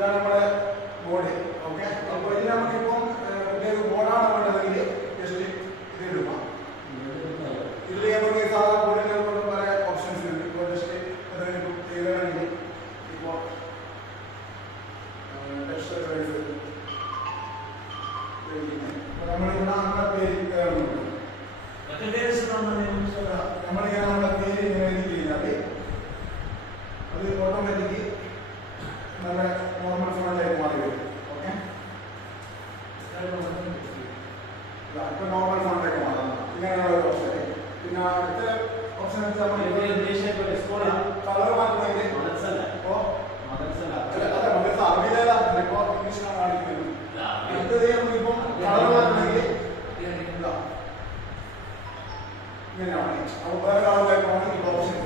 ഇതാണ് നമ്മുടെ board. Okay, അപ്പോൾ ഇതിൽ നമുക്കിപ്പം ഒരു ബോർഡാണ് വേണ്ടതെങ്കിൽ ജസ്റ്റ് ഇത് ഇടുക. ഇതിൽ നമുക്ക് സാധാ ബോർഡിനെ കൊണ്ട് പല ഓപ്ഷൻസ് ഉണ്ട്. ഇപ്പോൾ ജസ്റ്റ് എന്തെങ്കിലും ചെയ്യണമെങ്കിൽ ഇപ്പോൾ എക്സസൈസ് നമ്മളിവിടെ നമ്മുടെ പേര് കയറുന്നുണ്ട്. നമ്മളിങ്ങനെ നമ്മുടെ പേര് ഇങ്ങനെ എഴുതി കഴിഞ്ഞാൽ അത് ഓട്ടോമാറ്റിക് നമ്മുടെ നോർമൽ ഫോണിലേക്ക് മാറി വരും. ഓക്കെ, ഇപ്പൊ നോർമൽ ഫോണിലേക്ക് മാറാം. ഇങ്ങനെയുള്ള ഒരു ഓപ്ഷൻ. പിന്നെ അടുത്ത ഓപ്ഷൻ വെച്ചാൽ കളർ മാറ്റണമെങ്കിൽ അറിയില്ല, ഇപ്പൊ ഇംഗ്ലീഷിലാണ് കാണിക്കുന്നത്. അടുത്തത് നമുക്കിപ്പം കളർ മാറ്റണമെങ്കിൽ ഇങ്ങനെയാണ്. അപ്പോൾ വേറെ കളറിലേക്ക് പോകണമെങ്കിൽ ഓപ്ഷൻ